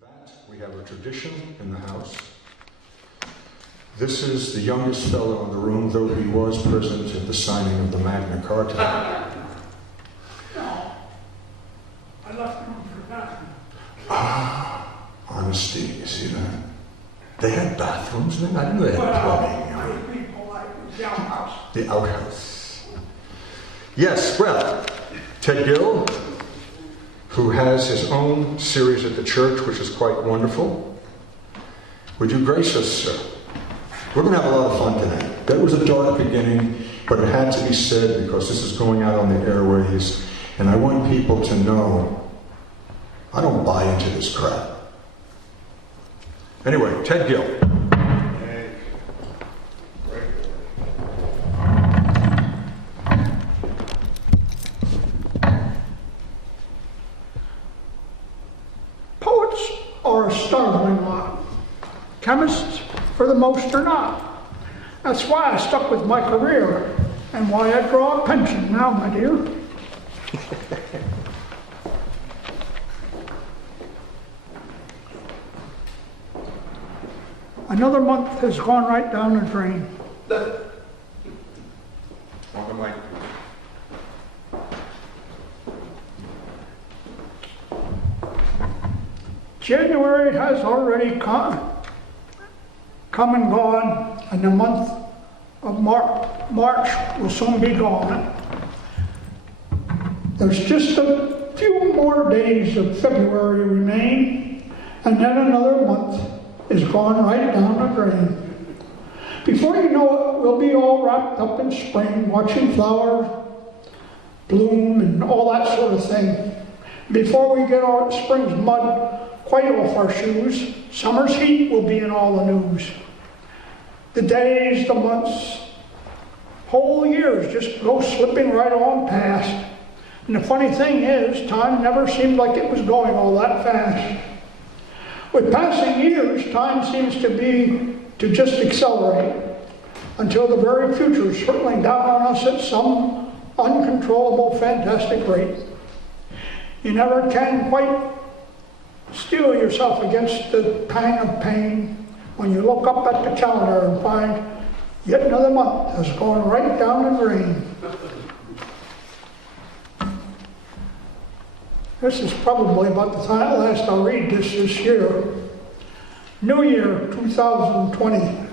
That, we have a tradition in the house. This is the youngest fellow in the room, though he was present at the signing of the Magna Carta. No, I left room for bathroom. Ah, honesty, you see that? They had bathrooms then? I didn't know they had plumbing. I was being polite, it was the outhouse. The outhouse. Yes, well, Ted Gill, who has his own series at the church, which is quite wonderful. Would you grace us, sir? We're going to have a lot of fun tonight. That was a dark beginning, but it had to be said because this is going out on the airways, and I want people to know I don't buy into this crap. Anyway, Ted Gill. Hey. Great. Poets are a startling lot. Chemists, for the most, are not. That's why I stuck with my career and why I draw a pension now, my dear. Another month has gone right down the drain. On the mic. January has already come and gone, and the month of March will soon be gone. There's just a few more days of February remain, and then another month is gone right down the drain. Before you know it, we'll be all wrapped up in spring, watching flowers bloom and all that sort of thing. Before we get our spring's mud quite off our shoes, summer's heat will be in all the news. The days, the months, whole years just go slipping right on past. And the funny thing is, time never seemed like it was going all that fast. With passing years, time seems to just accelerate until the very future is hurtling down on us at some uncontrollable, fantastic rate. You never can quite steel yourself against the pang of pain when you look up at the calendar and find yet another month has gone right down the drain. This is probably about the time last I'll read this year. New Year 2020.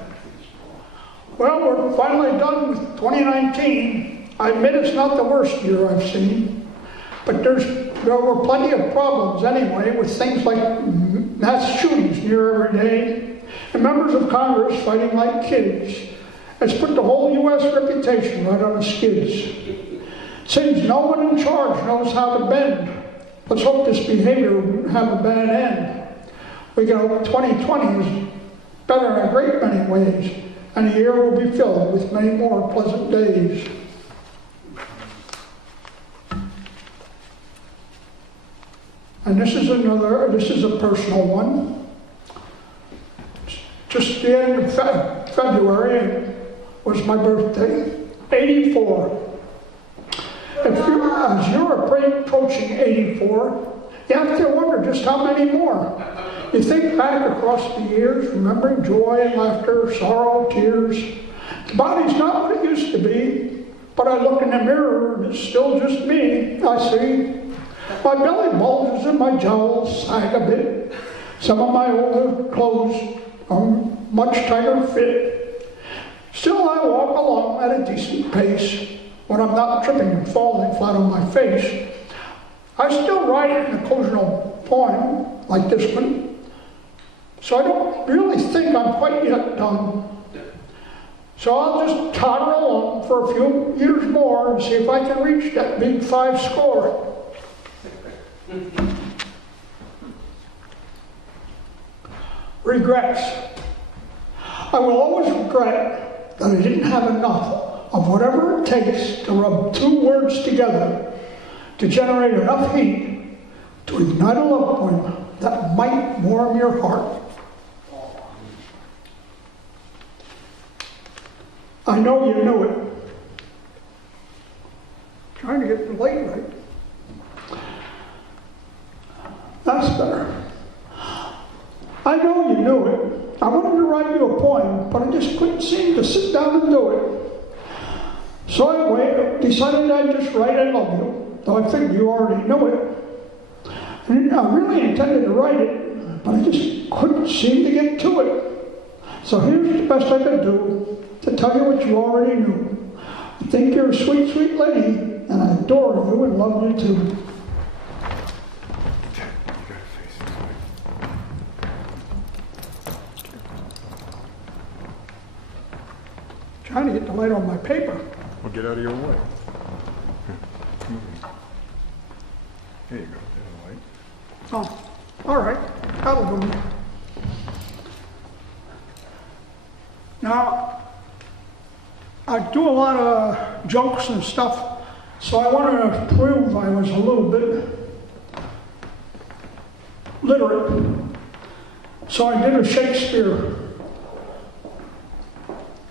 Well, we're finally done with 2019. I admit it's not the worst year I've seen, but there were plenty of problems anyway, with things like mass shootings near every day, and members of Congress fighting like kids. It's put the whole U.S. reputation right on the skids. Seems no one in charge knows how to bend. Let's hope this behavior won't have a bad end. We go 2020 is better in a great many ways, and the year will be filled with many more pleasant days. And this is a personal one. Just the end of February was my birthday, 84. As you're approaching 84, you have to wonder just how many more. You think back across the years, remembering joy and laughter, sorrow, tears. The body's not what it used to be, but I look in the mirror and it's still just me. I see my belly bulges and my jowls sag a bit. Some of my older clothes are much tighter fit. Still, I walk along at a decent pace when I'm not tripping and falling flat on my face. I still write an occasional poem like this one, so I don't really think I'm quite yet done. So I'll just totter along for a few years more and see if I can reach that big 5 score. Regrets. I will always regret that I didn't have enough of whatever it takes to rub 2 words together to generate enough heat to ignite a love poem that might warm your heart. I know you knew it. Trying to get the late right. That's better. I wanted to write you a poem, but I just couldn't seem to sit down and do it. So I decided I'd just write I love you, though I figured you already know it. And I really intended to write it, but I just couldn't seem to get to it. So here's the best I could do to tell you what you already knew. I think you're a sweet, sweet lady, and I adore you and love you too. Trying to get the light on my paper. Well, get out of your way. There you go. There's the light. Oh, all right. That'll do. Now, I do a lot of jokes and stuff, so I wanted to prove I was a little bit literate. So I did a Shakespeare.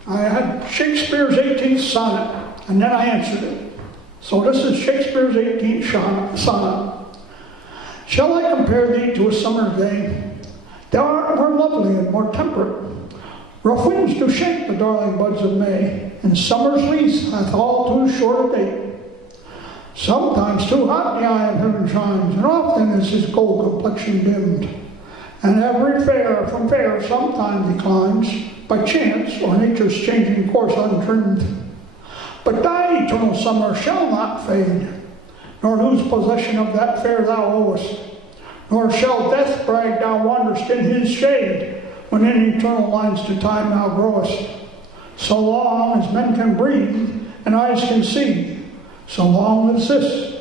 I had Shakespeare's 18th sonnet, and then I answered it. So this is Shakespeare's 18th sonnet. Shall I compare thee to a summer day? Thou art more lovely and more temperate. Rough winds do shake the darling buds of May, and summer's lease hath all too short a date. Sometimes too hot the eye of heaven shines, and often is his gold complexion dimmed. And every fair from fair sometime declines, by chance or nature's changing course untrimmed. But thy eternal summer shall not fade, nor lose possession of that fair thou owest, nor shall death brag thou wanderest in his shade, when in eternal lines to time thou growest. So long as men can breathe and eyes can see, so long as this,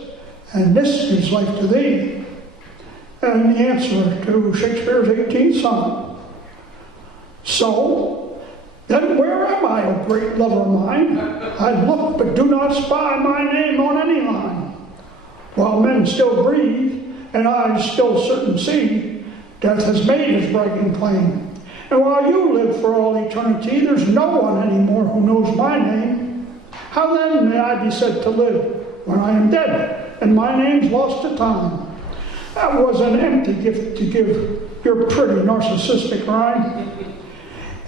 and this gives life to thee. And the answer to Shakespeare's 18th sonnet. So, then where am I, O great lover of mine? I look but do not spy my name on any line. While men still breathe, and eyes still certain see, death has made his bragging claim. And while you live for all eternity, there's no one anymore who knows my name. How then may I be said to live when I am dead, and my name's lost to time? That was an empty gift to give your pretty narcissistic rhyme.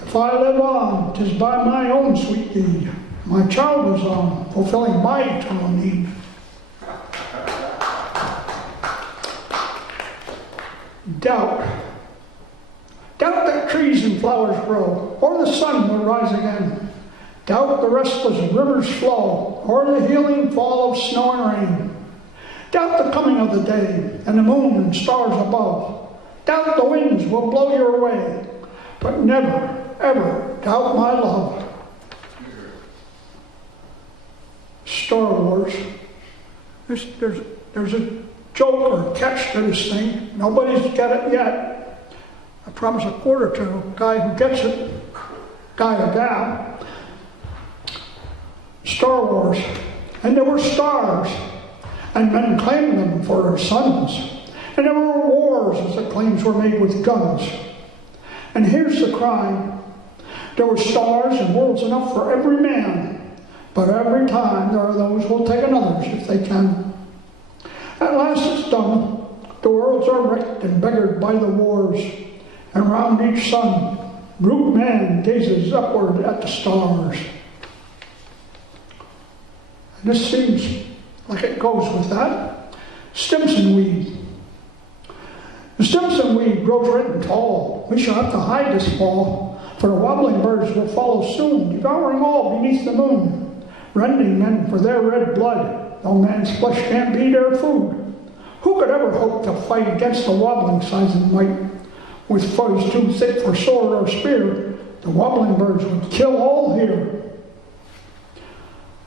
If I live on, 'tis by my own sweet deed. My child was on, fulfilling my eternal need. Doubt. Doubt that trees and flowers grow, or the sun will rise again. Doubt the restless rivers flow, or the healing fall of snow and rain. Doubt the coming of the day, and the moon and stars above. Doubt the winds will blow your way, but never, ever doubt my love. Star Wars. There's a joke or catch to this thing. Nobody's got it yet. I promise a quarter to the guy who gets it, guy or gal. Star Wars. And there were stars, and men claimed them for their sons. And there were wars as the claims were made with guns. And here's the crime. There were stars and worlds enough for every man, but every time there are those who will take another's if they can. At last it's done. The worlds are wrecked and beggared by the wars, and round each sun, brute man gazes upward at the stars. And this seems like it goes with that. Stimson weed. The Stimson weed grows red and tall. We shall have to hide this fall, for the wobbling birds will follow soon, devouring all beneath the moon, rending men for their red blood, though man's flesh can't be their food. Who could ever hope to fight against the wobbling size and might? With foes too thick for sword or spear, the wobbling birds would kill all here.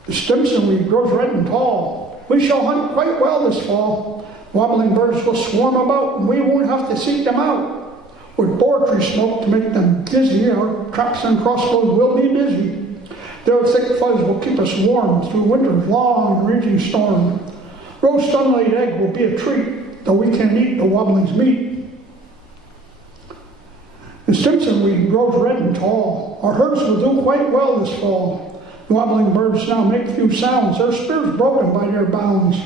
The Stimson weed grows red and tall. We shall hunt quite well this fall. Wobbling birds will swarm about, and we won't have to seek them out. With boar tree smoke to make them dizzy, our traps and crossbows will be busy. Their thick fuzz will keep us warm through winter's long and raging storm. Roast unlaid egg will be a treat, though we can't eat the wobbling's meat. The Stimson weed grows red and tall. Our herds will do quite well this fall. The wobbling birds now make few sounds, their spears broken by their bounds.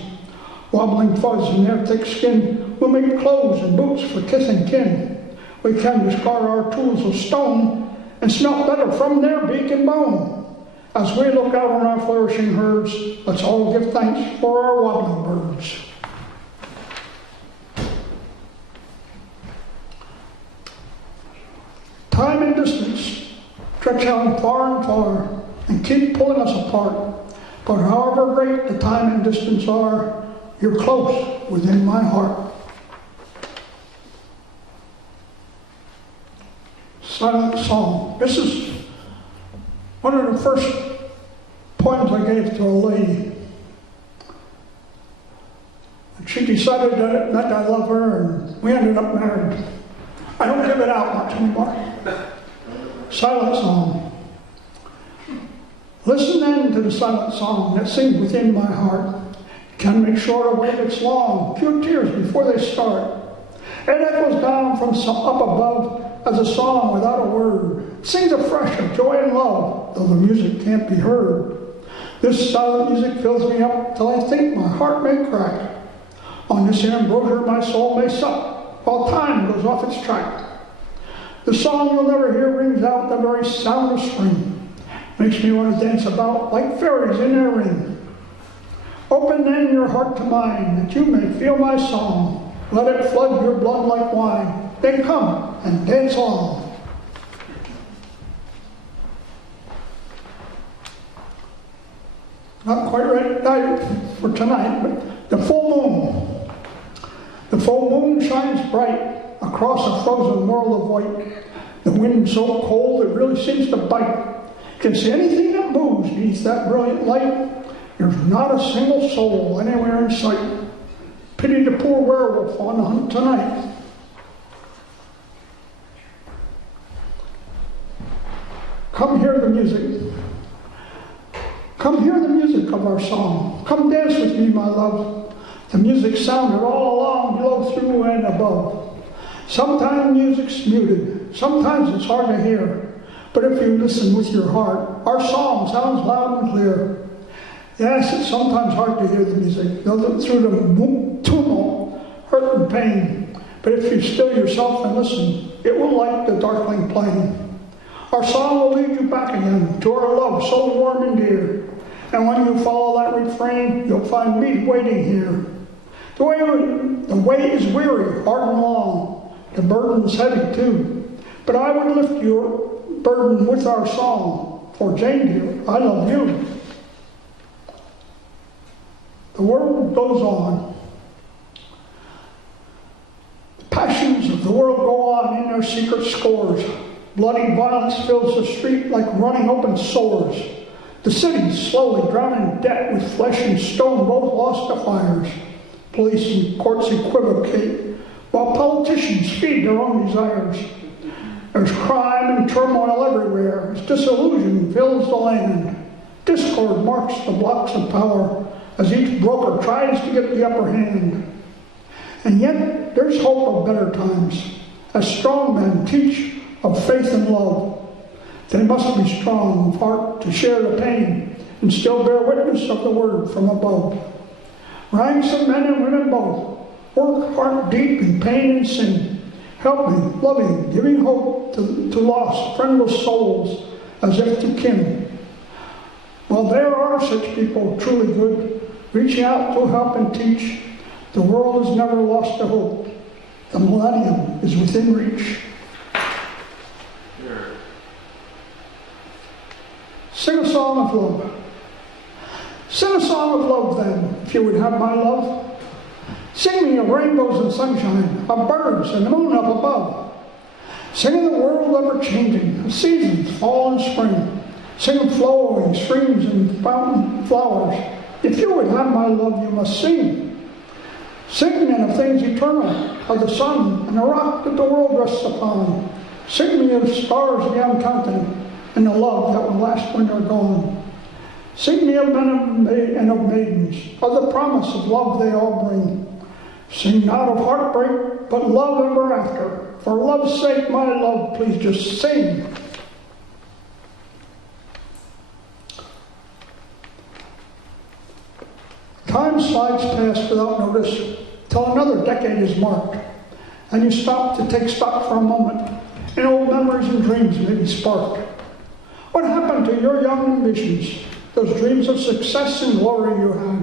Wobbling fuzz in their thick skin will make clothes and boots for kith and kin. We can discard our tools of stone and smelt better from their beak and bone. As we look out on our flourishing herds, let's all give thanks for our wobbling birds. Time and distance stretch out far and far and keep pulling us apart. But however great the time and distance are, you're close within my heart. Silent Song. This is one of the first poems I gave to a lady. And she decided that I love her, and we ended up married. I don't give it out much anymore. Silent Song. Listen then to the silent song that sings within my heart. Can make short a wave it's long, few tears before they start. It echoes down from up above as a song without a word. It sings afresh of joy and love, though the music can't be heard. This silent music fills me up till I think my heart may crack. On this ambrosia my soul may sup, while time goes off its track. The song you'll never hear rings out the very sound of spring. Makes me want to dance about like fairies in their ring. Open then your heart to mine, that you may feel my song. Let it flood your blood like wine. Then come and dance along. Not quite right for tonight, but the full moon. The full moon shines bright across a frozen world of white. The wind so cold it really seems to bite. Can see anything that moves beneath that brilliant light. There's not a single soul anywhere in sight. Pity the poor werewolf on the hunt tonight. Come hear the music. Come hear the music of our song. Come dance with me, my love. The music sounded all along, below, through, and above. Sometimes music's muted. Sometimes it's hard to hear. But if you listen with your heart, our song sounds loud and clear. Yes, it's sometimes hard to hear the music, through the tumult, hurt and pain. But if you still yourself and listen, it will light the darkling plain. Our song will lead you back again to our love so warm and dear. And when you follow that refrain, you'll find me waiting here. The way is weary, hard and long. The burden is heavy too. But I would lift your burden with our song. For Jane dear, I love you. The world goes on. The passions of the world go on in their secret scores. Bloody violence fills the street like running open sores. The cities slowly drown in debt with flesh and stone, both lost to fires. Police and courts equivocate, while politicians feed their own desires. There's crime and turmoil everywhere as disillusion fills the land. Discord marks the blocks of power as each broker tries to get the upper hand. And yet there's hope of better times as strong men teach of faith and love. They must be strong of heart to share the pain and still bear witness of the word from above. Ranks of men and women both work heart deep in pain and sin, helping, loving, giving hope to lost, friendless souls as if to kin. Well, there are such people truly good, reaching out to help and teach. The world has never lost a hope. The millennium is within reach. Sing a song of love. Sing a song of love then, if you would have my love. Sing me of rainbows and sunshine, of birds and the moon up above. Sing of the world ever-changing, of seasons, fall and spring. Sing of flowing streams and fountain flowers. If you would have my love, you must sing. Sing then of things eternal, of the sun and the rock that the world rests upon. Sing me of stars beyond counting, and the love that will last when they're gone. Sing me of men and of maidens, of the promise of love they all bring. Sing not of heartbreak, but love ever after. For love's sake, my love, please just sing. Time slides past without notice till another decade is marked. and you stop to take stock for a moment, and old memories and dreams may be sparked. What happened to your young ambitions, those dreams of success and glory you had?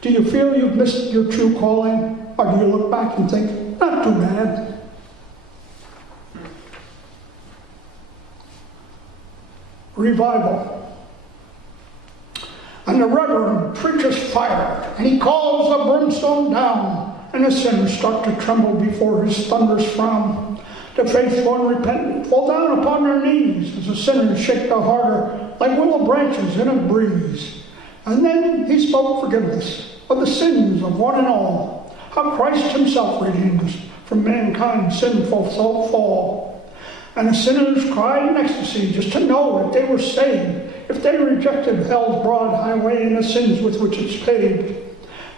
Do you feel you've missed your true calling, or do you look back and think, not too bad? Revival. And the reverend preaches fire, and he calls the brimstone down, and the sinners start to tremble before his thunderous frown. The faithful and repentant fall down upon their knees as the sinners shake the harder like willow branches in a breeze. And then he spoke forgiveness of the sins of one and all, how Christ himself redeemed us from mankind's sinful fall. And the sinners cried in ecstasy just to know that they were saved if they rejected hell's broad highway and the sins with which it's paved.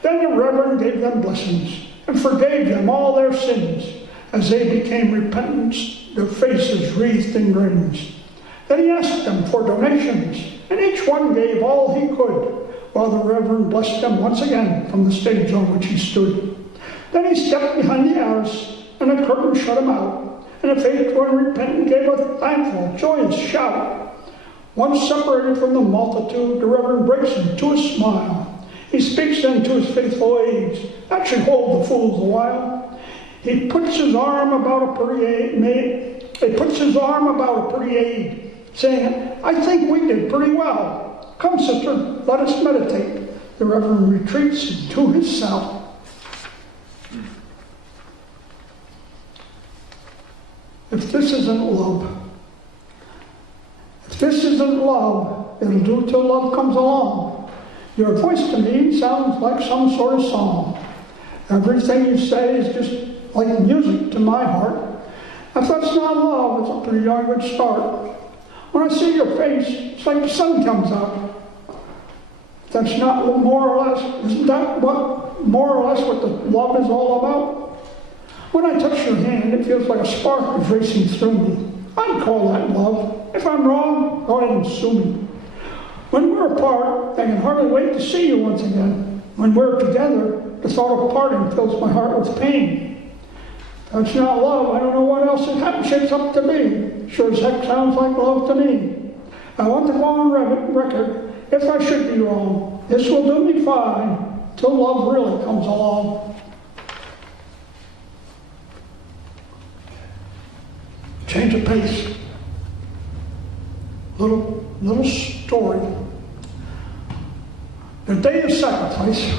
Then the Reverend gave them blessings and forgave them all their sins as they became repentant, their faces wreathed in grins. Then he asked them for donations, and each one gave all he could, while the Reverend blessed them once again from the stage on which he stood. Then he stepped behind the arras, and a curtain shut him out, and the faithful and repentant gave a thankful, joyous shout. Once separated from the multitude, the Reverend breaks into a smile. He speaks then to his faithful aides, that should hold the fools a while. He puts his arm about a pretty aide, saying, I think we did pretty well. Come, sister, let us meditate. The Reverend retreats into his cell. If this isn't love, it'll do till love comes along. Your voice to me sounds like some sort of song. Everything you say is just like music to my heart. If that's not love, it's a pretty darn good start. When I see your face, it's like the sun comes out. That's not what more or less, isn't that what more or less what the love is all about? When I touch your hand, it feels like a spark is racing through me. I'd call that love. If I'm wrong, go ahead and sue me. When we're apart, I can hardly wait to see you once again. When we're together, the thought of parting fills my heart with pain. That's not love. I don't know what else it shapes up to be. Sure as heck sounds like love to me. I want to go on record, if I should be wrong. This will do me fine, till love really comes along. Change of pace. Little story. The day of sacrifice.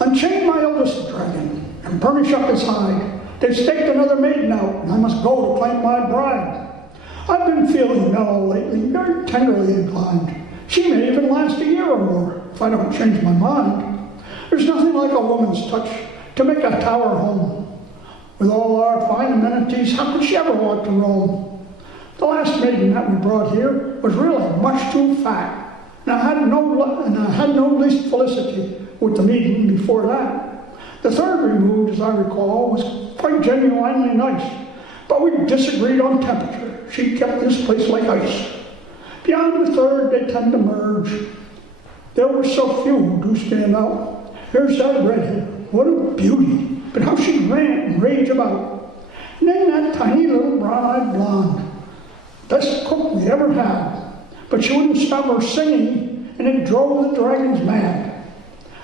Unchain my eldest dragon, and burnish up his hide. They've staked another maiden out, and I must go to claim my bride. I've been feeling mellow lately, very tenderly inclined. She may even last a year or more, if I don't change my mind. There's nothing like a woman's touch to make a tower home. With all our fine amenities, how could she ever want to roam? The last maiden that we brought here was really much too fat, and I had no least felicity with the maiden before that. The third removed, as I recall, was quite genuinely nice, but we disagreed on temperature. She kept this place like ice. Beyond the third, they tend to merge. There were so few who do stand out. Here's that redhead. What a beauty. But how she ran and raged about. And then that tiny little brown-eyed blonde. Best cook we ever had. But she wouldn't stop her singing, and it drove the dragons mad.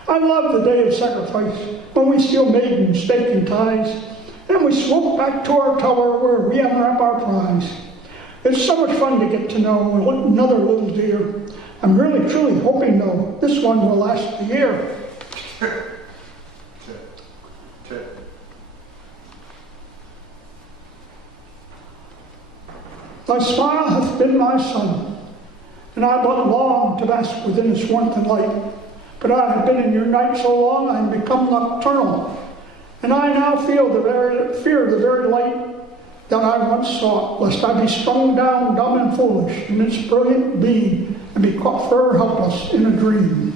I love the day of sacrifice, when we steal maidens, stake and ties, and we swoop back to our tower where we unwrap our prize. It's so much fun to get to know another little deer. I'm really, truly hoping, though, this one will last a year. Thy smile hath been my sun, and I but long to bask within its warmth and light. But I have been in your night so long, I am become nocturnal, and I now fear the very light that I once sought, lest I be strung down dumb and foolish in its brilliant beam, and be caught forever helpless in a dream.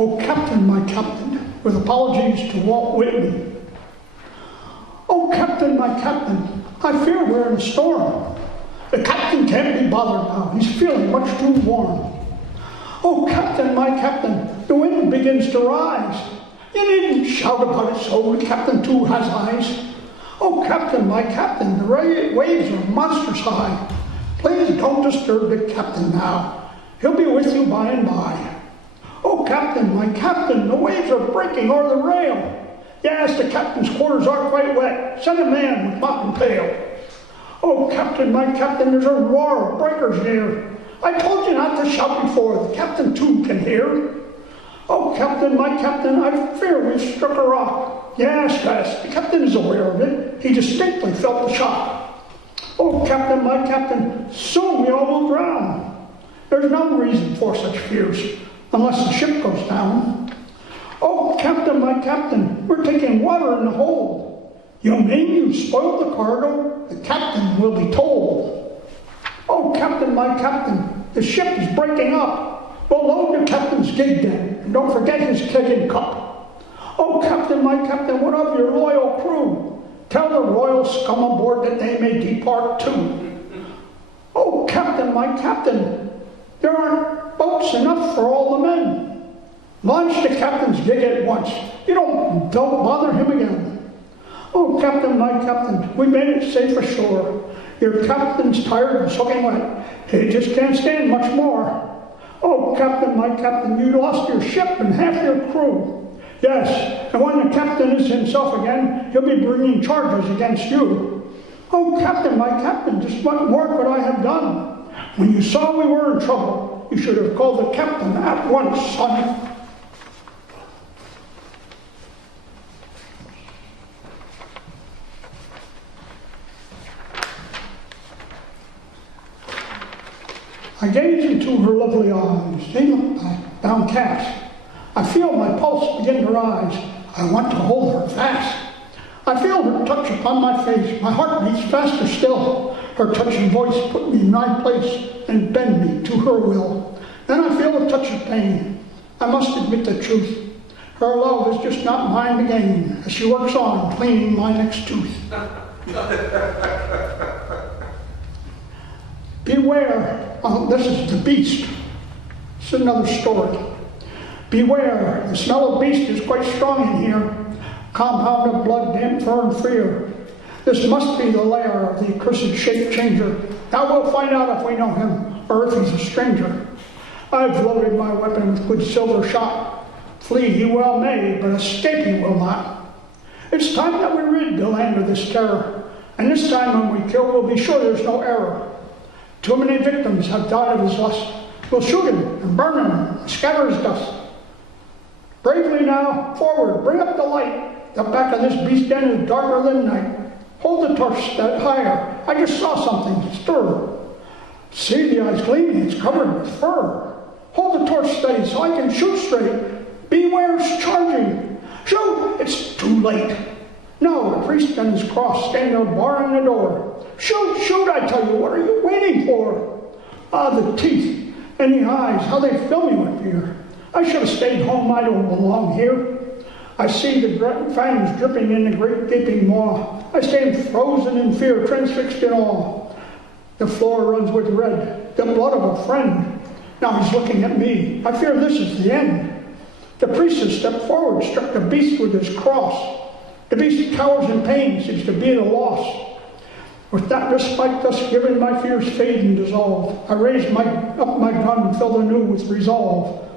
Oh, Captain, my Captain, with apologies to Walt Whitman. Oh, Captain, my Captain, I fear we're in a storm. The captain can't be bothered now. He's feeling much too warm. Oh, Captain, my Captain, the wind begins to rise. You needn't shout about it so, the captain too has eyes. Oh, Captain, my Captain, the waves are monstrous high. Please don't disturb the captain now. He'll be with you by and by. Oh, Captain, my Captain, the waves are breaking o'er the rail. Yes, the captain's quarters are quite wet. Send a man with mop and pail. Oh, Captain, my Captain, there's a roar of breakers near. I told you not to shout before, the captain too can hear. Oh, Captain, my Captain, I fear we've struck a rock. Yes, the captain is aware of it. He distinctly felt the shock. Oh, Captain, my Captain, soon we all will drown. There's no reason for such fears, unless the ship goes down. Oh, Captain, my Captain, we're taking water in the hold. You mean you spoiled the cargo? The captain will be told. Oh, Captain, my Captain, the ship is breaking up. We'll load the captain's gig then, and don't forget his keg and cup. Oh, Captain, my Captain, what of your loyal crew? Tell the royal scum aboard that they may depart too. Oh, Captain, my Captain, there aren't boats enough for all the men. Launch the captain's gig at once. You don't bother him again. Oh, Captain, my Captain, we made it safe ashore. Your captain's tired and soaking wet. He just can't stand much more. Oh, Captain, my Captain, you lost your ship and half your crew. Yes, and when the captain is himself again, he'll be bringing charges against you. Oh, Captain, my Captain, just what more could I have done? When you saw we were in trouble, you should have called the captain at once, son. I gaze into her lovely eyes. They look downcast. I feel my pulse begin to rise. I want to hold her fast. I feel her touch upon my face. My heart beats faster still. Her touching voice put me in my place and bend me to her will. Then I feel a touch of pain. I must admit the truth. Her love is just not mine to gain as she works on cleaning my next tooth. Beware. This is the beast. It's another story. Beware, the smell of beast is quite strong in here. Compound of blood, damp, fur, and fear. This must be the lair of the accursed shape changer. Now we'll find out if we know him, or if he's a stranger. I've loaded my weapon with good silver shot. Flee he well may, but escape he will not. It's time that we rid the land of this terror, and this time when we kill, we'll be sure there's no error. Too many victims have died of his lust. We'll shoot him and burn him and scatter his dust. Bravely now, forward, bring up the light. The back of this beast den is darker than night. Hold the torch higher. I just saw something stir. See the eyes gleaming, it's covered with fur. Hold the torch steady so I can shoot straight. Beware's charging. Shoot, it's too late. No, the priest and his cross stand there barring the door. Shoot, shoot, I tell you, what are you waiting for? Ah, the teeth and the eyes, how they fill me with fear. I should have stayed home, I don't belong here. I see the fangs dripping in the great gaping maw. I stand frozen in fear, transfixed in awe. The floor runs with red, the blood of a friend. Now he's looking at me. I fear this is the end. The priest has stepped forward, struck the beast with his cross. The beast cowers in pain, seems to be at a loss. With that respite thus given, my fears fade and dissolve. I raise up my gun and fill anew with resolve.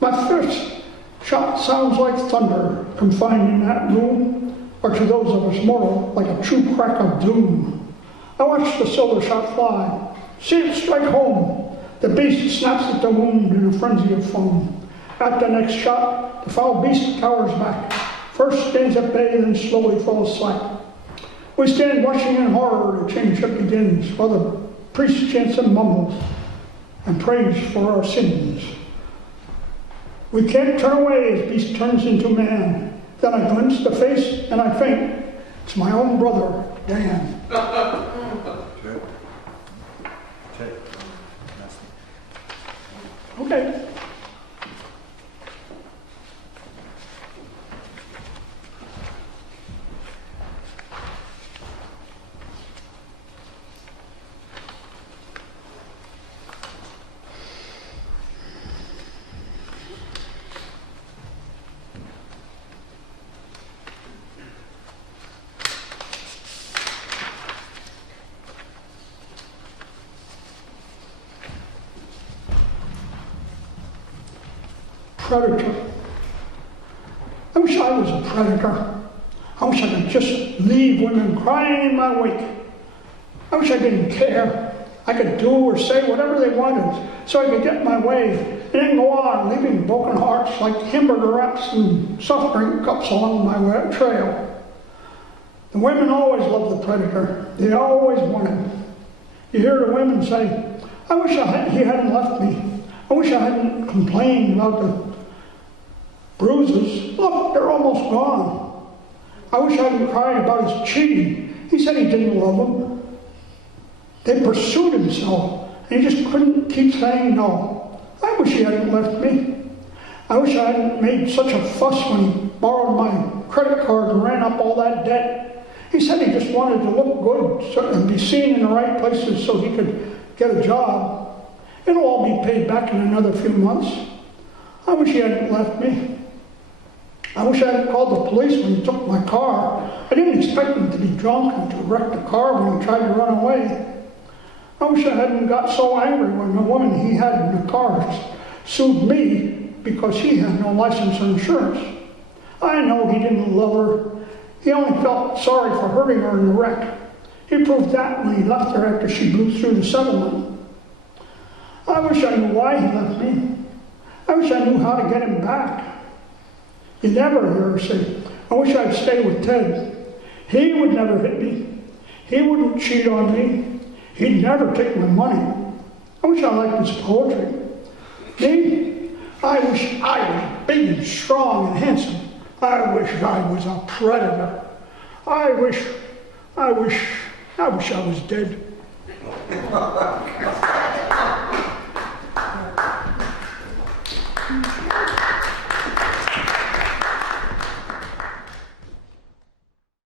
My first shot sounds like thunder, confined in that room, or to those of us mortal, like a true crack of doom. I watch the silver shot fly, see it strike home. The beast snaps at the wound in a frenzy of foam. At the next shot, the foul beast cowers back. First stands at bay, then slowly falls slack. We stand watching in horror, the change up begins, while the priest chants and mumbles and prays for our sins. We can't turn away as beast turns into man. Then I glimpse the face and I faint. It's my own brother, Dan. Okay. predator. I wish I was a predator. I wish I could just leave women crying in my wake. I wish I didn't care. I could do or say whatever they wanted so I could get my way and then go on leaving broken hearts like hamburger wraps and soft drink cups along my trail. The women always loved the predator. They always wanted. You hear the women say, I wish he hadn't left me. I wish I hadn't complained about the bruises. Look, they're almost gone. I wish I hadn't cried about his cheating. He said he didn't love them. They pursued him so, and he just couldn't keep saying no. I wish he hadn't left me. I wish I hadn't made such a fuss when he borrowed my credit card and ran up all that debt. He said he just wanted to look good and be seen in the right places so he could get a job. It'll all be paid back in another few months. I wish he hadn't left me. I wish I hadn't called the police when he took my car. I didn't expect him to be drunk and to wreck the car when he tried to run away. I wish I hadn't got so angry when the woman he had in the car sued me because he had no license or insurance. I know he didn't love her. He only felt sorry for hurting her in the wreck. He proved that when he left her after she blew through the settlement. I wish I knew why he left me. I wish I knew how to get him back. You never hear her say, I wish I'd stay with Ted. He would never hit me. He wouldn't cheat on me. He'd never take my money. I wish I liked his poetry. Me? I wish I was big and strong and handsome. I wish I was a predator. I wish I was dead.